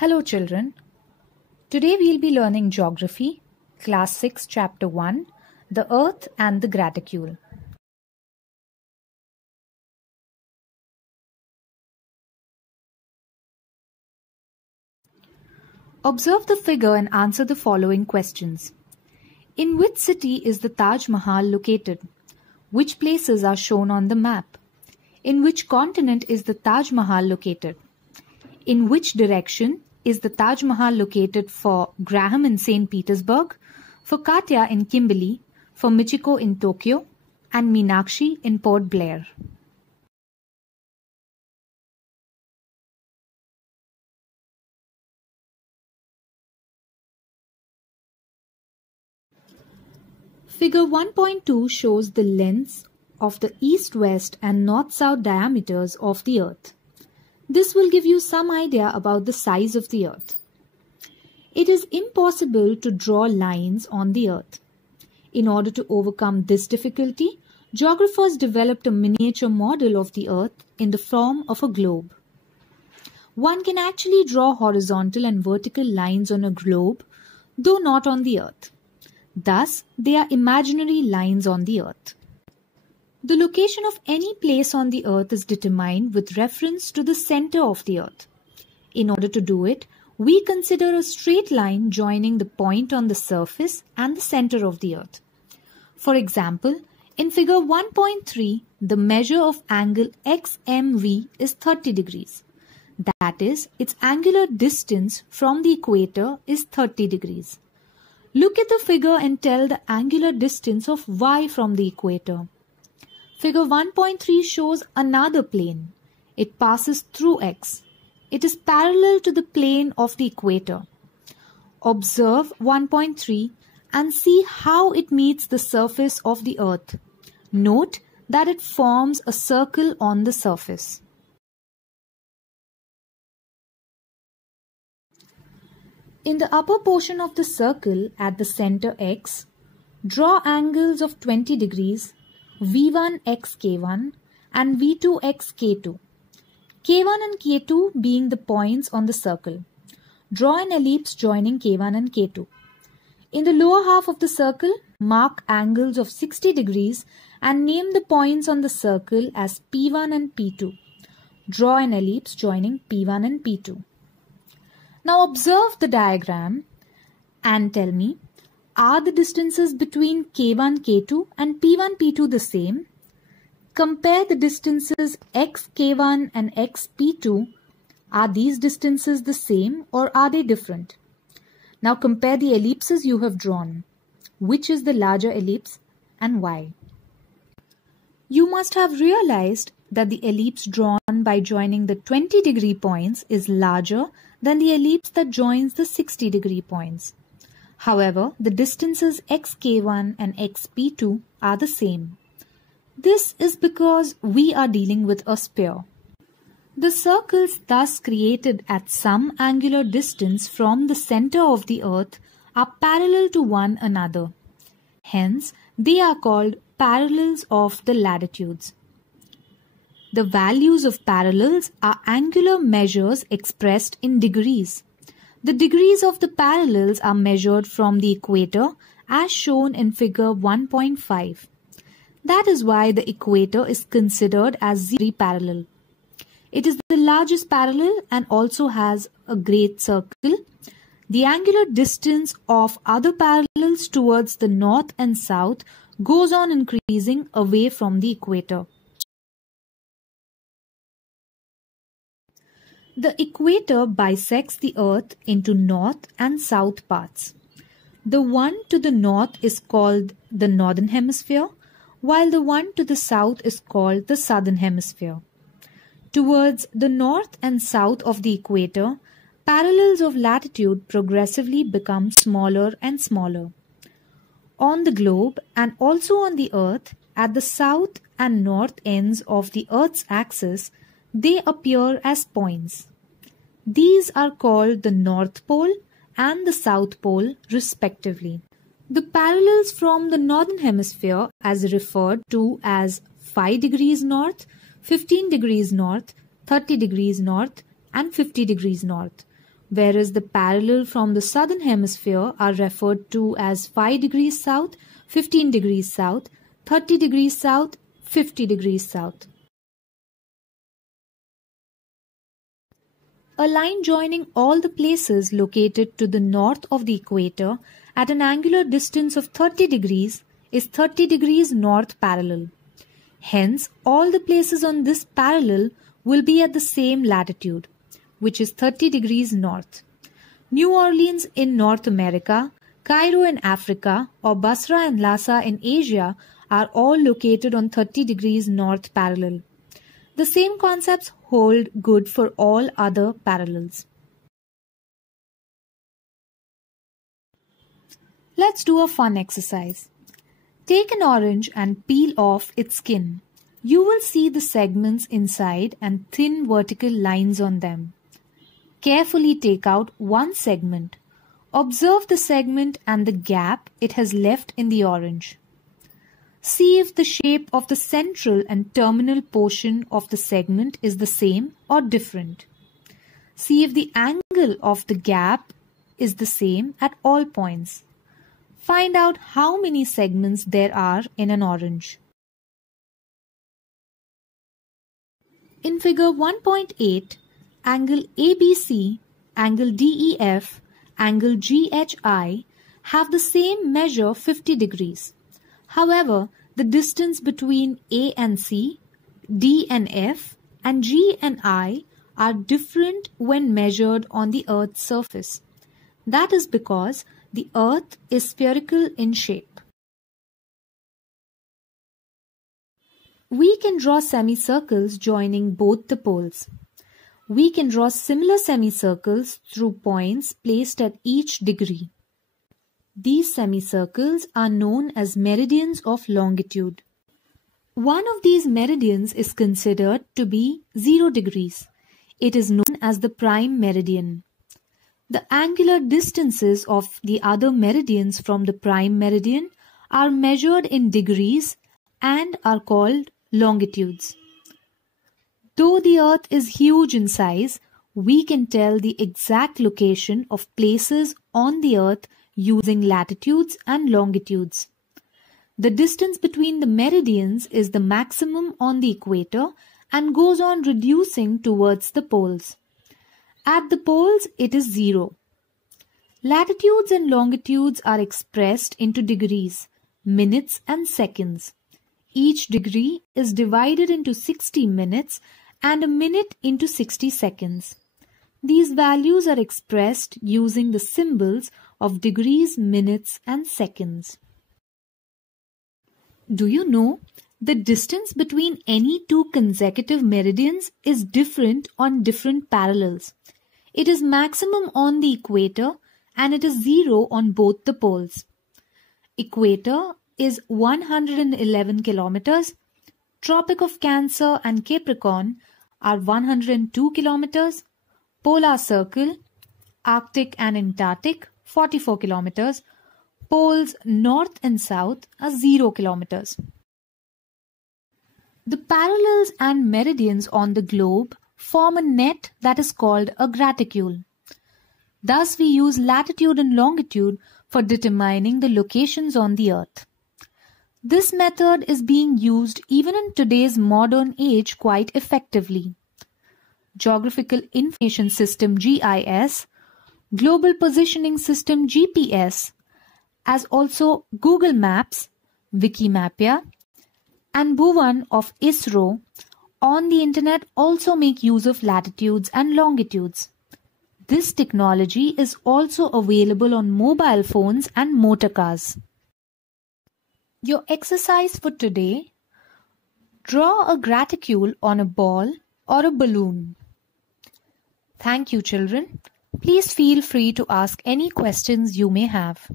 Hello children. Today we'll be learning Geography, Class 6, Chapter 1, The Earth and the Graticule. Observe the figure and answer the following questions. In which city is the Taj Mahal located? Which places are shown on the map? In which continent is the Taj Mahal located? In which direction is the Taj Mahal located for Graham in St. Petersburg, for Katya in Kimberley, for Michiko in Tokyo, and Meenakshi in Port Blair? Figure 1.2 shows the lengths of the east-west and north-south diameters of the Earth. This will give you some idea about the size of the Earth. It is impossible to draw lines on the Earth. In order to overcome this difficulty, geographers developed a miniature model of the Earth in the form of a globe. One can actually draw horizontal and vertical lines on a globe, though not on the Earth. Thus, they are imaginary lines on the Earth. The location of any place on the Earth is determined with reference to the center of the Earth. In order to do it, we consider a straight line joining the point on the surface and the center of the Earth. For example, in figure 1.3, the measure of angle XMV is 30 degrees. That is, its angular distance from the equator is 30 degrees. Look at the figure and tell the angular distance of Y from the equator. Figure 1.3 shows another plane. It passes through X. It is parallel to the plane of the equator. Observe 1.3 and see how it meets the surface of the Earth. Note that it forms a circle on the surface. In the upper portion of the circle at the center X, draw angles of 20 degrees V1 x K1 and V2 x K2. K1 and K2 being the points on the circle. Draw an ellipse joining K1 and K2. In the lower half of the circle, mark angles of 60 degrees and name the points on the circle as P1 and P2. Draw an ellipse joining P1 and P2. Now observe the diagram and tell me, are the distances between K1, K2 and P1, P2 the same? Compare the distances x K1 and x P2. Are these distances the same or are they different? Now compare the ellipses you have drawn. Which is the larger ellipse and why? You must have realized that the ellipse drawn by joining the 20-degree points is larger than the ellipse that joins the 60-degree points. However, the distances xk1 and xp2 are the same. This is because we are dealing with a sphere. The circles thus created at some angular distance from the center of the Earth are parallel to one another. Hence, they are called parallels of the latitudes. The values of parallels are angular measures expressed in degrees. The degrees of the parallels are measured from the equator as shown in figure 1.5. That is why the equator is considered as zero parallel. It is the largest parallel and also has a great circle. The angular distance of other parallels towards the north and south goes on increasing away from the equator. The equator bisects the Earth into north and south parts. The one to the north is called the northern hemisphere, while the one to the south is called the southern hemisphere. Towards the north and south of the equator, parallels of latitude progressively become smaller and smaller. On the globe and also on the Earth, at the south and north ends of the Earth's axis, they appear as points. These are called the North Pole and the South Pole respectively. The parallels from the Northern Hemisphere as referred to as 5 degrees north, 15 degrees north, 30 degrees north and 50 degrees north whereas the parallel from the southern hemisphere are referred to as 5 degrees south, 15 degrees south, 30 degrees south, 50 degrees south. A line joining all the places located to the north of the equator at an angular distance of 30 degrees is 30 degrees north parallel. Hence, all the places on this parallel will be at the same latitude, which is 30 degrees north. New Orleans in North America, Cairo in Africa, or Basra and Lhasa in Asia are all located on 30 degrees north parallel. The same concepts hold good for all other parallels. Let's do a fun exercise. Take an orange and peel off its skin. You will see the segments inside and thin vertical lines on them. Carefully take out one segment. Observe the segment and the gap it has left in the orange. See if the shape of the central and terminal portion of the segment is the same or different. See if the angle of the gap is the same at all points. Find out how many segments there are in an orange. In figure 1.8, angle ABC, angle DEF, angle GHI have the same measure 50 degrees. However, the distance between A and C, D and F, and G and I are different when measured on the Earth's surface. That is because the Earth is spherical in shape. We can draw semicircles joining both the poles. We can draw similar semicircles through points placed at each degree. These semicircles are known as meridians of longitude. One of these meridians is considered to be 0 degrees. It is known as the prime meridian. The angular distances of the other meridians from the prime meridian are measured in degrees and are called longitudes. Though the Earth is huge in size, we can tell the exact location of places on the Earth using latitudes and longitudes. The distance between the meridians is the maximum on the equator and goes on reducing towards the poles. At the poles, it is 0. Latitudes and longitudes are expressed into degrees, minutes and seconds. Each degree is divided into 60 minutes and a minute into 60 seconds. These values are expressed using the symbols of degrees, minutes, and seconds. Do you know the distance between any two consecutive meridians is different on different parallels? It is maximum on the equator and it is 0 on both the poles. Equator is 111 kilometers. Tropic of Cancer and Capricorn are 102 kilometers. Polar Circle, Arctic and Antarctic, 44 kilometers. Poles north and south are 0 kilometers. The parallels and meridians on the globe form a net that is called a graticule. Thus, we use latitude and longitude for determining the locations on the Earth. This method is being used even in today's modern age quite effectively. Geographical Information System GIS, Global Positioning System GPS, as also Google Maps, Wikimapia, and Bhuvan of ISRO on the internet also make use of latitudes and longitudes. This technology is also available on mobile phones and motor cars. Your exercise for today: draw a graticule on a ball or a balloon. Thank you, children. Please feel free to ask any questions you may have.